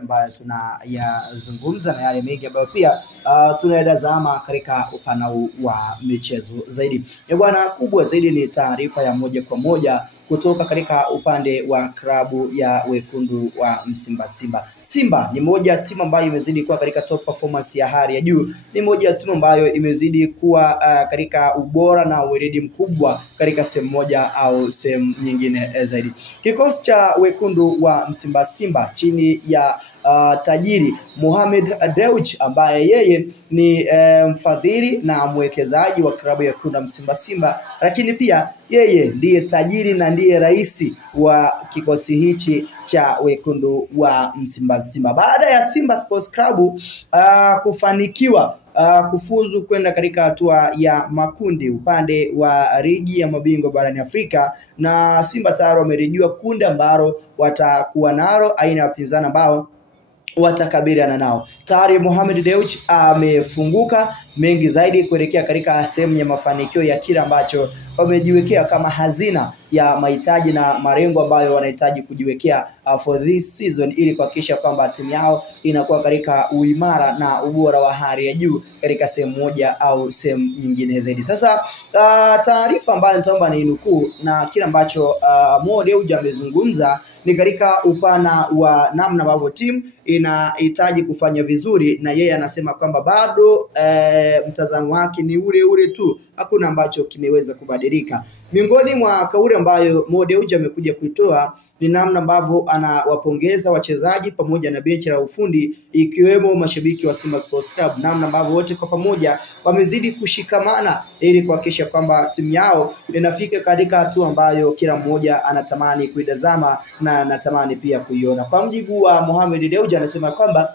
ambayo tunayazungumza na yale mengi ambayo pia tunayatazama katika upana wa michezo zaidi. Bwana, kubwa zaidi ni taarifa ya moja kwa moja kutoka katika upande wa klabu ya wekundu wa Msimba Simba. Simba ni moja timu ambayo imezidi kuwa katika top performance ya hali ya juu. Ni moja ya timu ambayo imezidi kuwa katika ubora na weledi mkubwa katika sehemu moja au sehemu nyingine zaidi. Kikosi cha wekundu wa Msimba Simba chini ya tajiri Mohamed Dewji ambaye yeye ni mfadhili na mwekezaji wa klabu ya wekundu wa Msimba Simba, lakini pia yeye ndiye tajiri na ndiye rais wa kikosi hichi cha wekundu wa Msimba Simba. Baada ya Simba Sports Club kufanikiwa kufuzu kwenda katika hatua ya makundi upande wa ligi ya mabingwa barani Afrika, na Simba tayari wamerejea kundi ambalo watakuwa nalo aina ya wapinzani ambao watakabiliana nao. Tayari Mohamed Dewji amefunguka mengi zaidi kuelekea katika sehemu ya mafanikio ya kile ambacho wamejiwekea kama hazina ya mahitaji na malengo ambayo wanahitaji kujiwekea for this season, ili kuhakikisha kwamba timu yao inakuwa katika uimara na ubora wa hali ya juu katika sehemu moja au sehemu nyingine zaidi. Sasa taarifa ambayo nitaomba ni nukuu na kile ambacho Mo Dewji amezungumza ni katika upana wa namna ambavyo timu inahitaji kufanya vizuri, na yeye anasema kwamba bado mtazamo wake ni ule tu, hakuna ambacho kimeweza kubadilika. Miongoni mwa kauli ambayo Mo Dewji amekuja kuitoa ni namna ambavyo anawapongeza wachezaji pamoja na benchi la ufundi ikiwemo mashabiki wa Simba Sports Club, namna ambavyo wote kwa pamoja wamezidi kushikamana ili kuhakikisha kwamba timu yao inafika katika hatua ambayo kila mmoja anatamani kuidazama na anatamani pia kuiona. Kwa mujibu wa Mohamed Dewji, anasema kwamba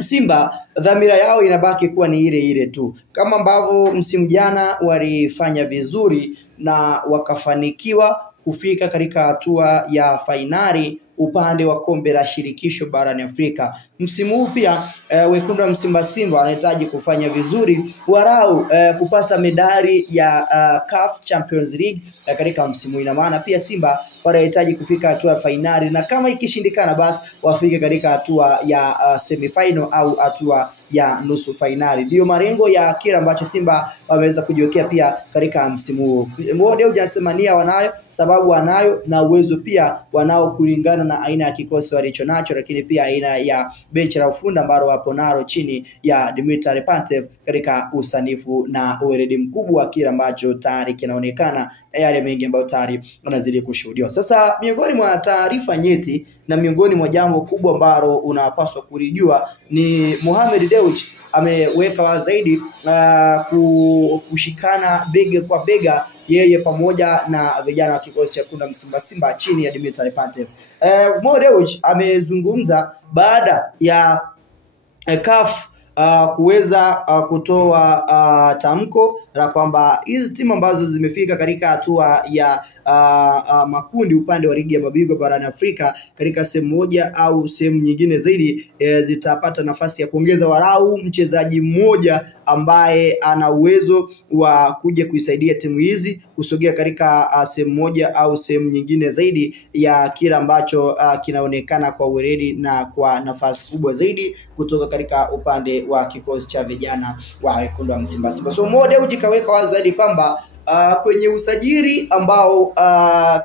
Simba dhamira yao inabaki kuwa ni ile tu, kama ambavyo msimu jana walifanya vizuri na wakafanikiwa kufika katika hatua ya fainali upande wa kombe la shirikisho barani Afrika. Msimu huu pia wekundu wa Msimba Simba wanahitaji kufanya vizuri warau kupata medali ya CAF Champions League katika msimu. Ina maana pia Simba wanahitaji kufika hatua ya fainali, na kama ikishindikana basi wafike katika hatua ya semifinal au hatua ya nusu fainali. Ndio malengo ya kila ambacho Simba wameweza kujiwekea pia katika msimu huu. Mo Dewji anasema nia wanayo, sababu wanayo, na uwezo pia wanao kulingana na aina ya kikosi walichonacho, lakini pia aina ya benchi la ufundi ambalo wapo nalo chini ya Dimitri Pantev katika usanifu na uweledi mkubwa, kile ambacho tayari kinaonekana yale mengi ambayo tayari wanazidi kushuhudiwa. Sasa miongoni mwa taarifa nyeti na miongoni mwa jambo kubwa ambalo unapaswa kulijua ni Mohamed Dewji ameweka wazi zaidi kushikana bega kwa bega yeye pamoja na vijana wa kikosi cha wekundu wa Msimba Simba chini ya Dimitri Pantev. Mo Dewji amezungumza baada ya CAF kuweza kutoa tamko la kwamba hizi timu ambazo zimefika katika hatua ya makundi upande wa ligi ya mabingwa barani Afrika katika sehemu moja au sehemu nyingine zaidi zitapata nafasi ya kuongeza walau mchezaji mmoja ambaye ana uwezo wa kuja kuisaidia timu hizi kusogea katika sehemu moja au sehemu nyingine zaidi ya kila ambacho kinaonekana kwa weledi na kwa nafasi kubwa zaidi kutoka katika upande wa kikosi cha vijana wa wekundu wa Msimba Simba. So Mo Dewji kaweka wazi zaidi kwamba kwenye usajili ambao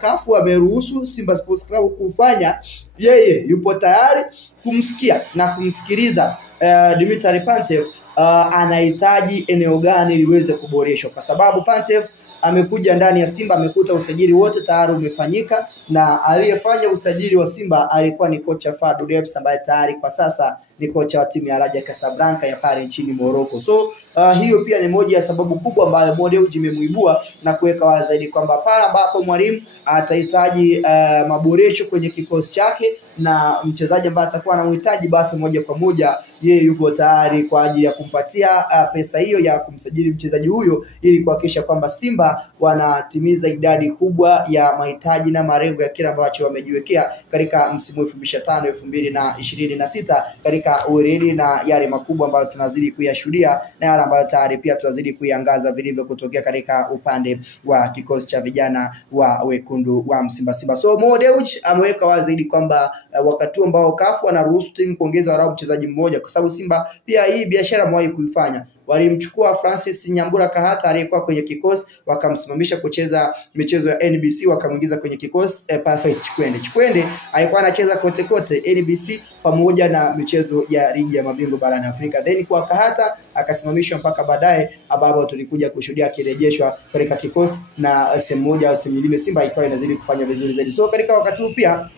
CAF ameruhusu Simba Sports Club kufanya, yeye yupo tayari kumsikia na kumsikiliza Dimitri Pantev anahitaji eneo gani liweze kuboreshwa, kwa sababu Pantev amekuja ndani ya Simba, amekuta usajili wote tayari umefanyika, na aliyefanya usajili wa Simba alikuwa ni kocha Fadlu Davids ambaye tayari kwa sasa ni kocha wa timu ya Raja Casablanca ya pale nchini Morocco. So hiyo pia ni moja ya sababu kubwa ambayo Mo Dewji imemuibua na kuweka wazi zaidi kwamba pale ambapo mwalimu atahitaji maboresho kwenye kikosi chake na mchezaji ambaye atakuwa anamhitaji, basi moja kwa moja yeye yupo tayari kwa ajili ya kumpatia pesa hiyo ya kumsajili mchezaji huyo, ili kuhakikisha kwamba Simba wanatimiza idadi kubwa ya mahitaji na malengo ya kila ambacho wamejiwekea katika msimu 2025-2026 katika katika uweredi na yale makubwa ambayo tunazidi kuyashuhudia na yale ambayo tayari pia tunazidi kuiangaza vilivyo kutokea katika upande wa kikosi cha vijana wa wekundu wa Simba. So Mo Dewji ameweka wazi zaidi kwamba wakati ambao CAF wanaruhusu timu kuongeza walau mchezaji mmoja, kwa sababu Simba pia hii biashara mwahi kuifanya. Walimchukua Francis Nyambura Kahata aliyekuwa kwenye kikosi, wakamsimamisha kucheza michezo ya NBC, wakamuingiza kwenye kikosi Perfect Chikwende alikuwa anacheza kote NBC pamoja na michezo ya ligi ya mabingwa barani Afrika. Then kwa Kahata akasimamishwa mpaka baadaye ambapo tulikuja kushuhudia kirejeshwa katika kikosi na sehemu moja au sehemu nyingine Simba ikawa inazidi kufanya vizuri zaidi. So katika wakati huu pia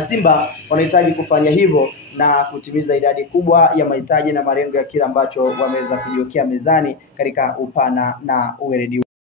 Simba wanahitaji kufanya hivyo na kutimiza idadi kubwa ya mahitaji na malengo ya kila ambacho wameweza kujiwekea mezani katika upana na uweredi.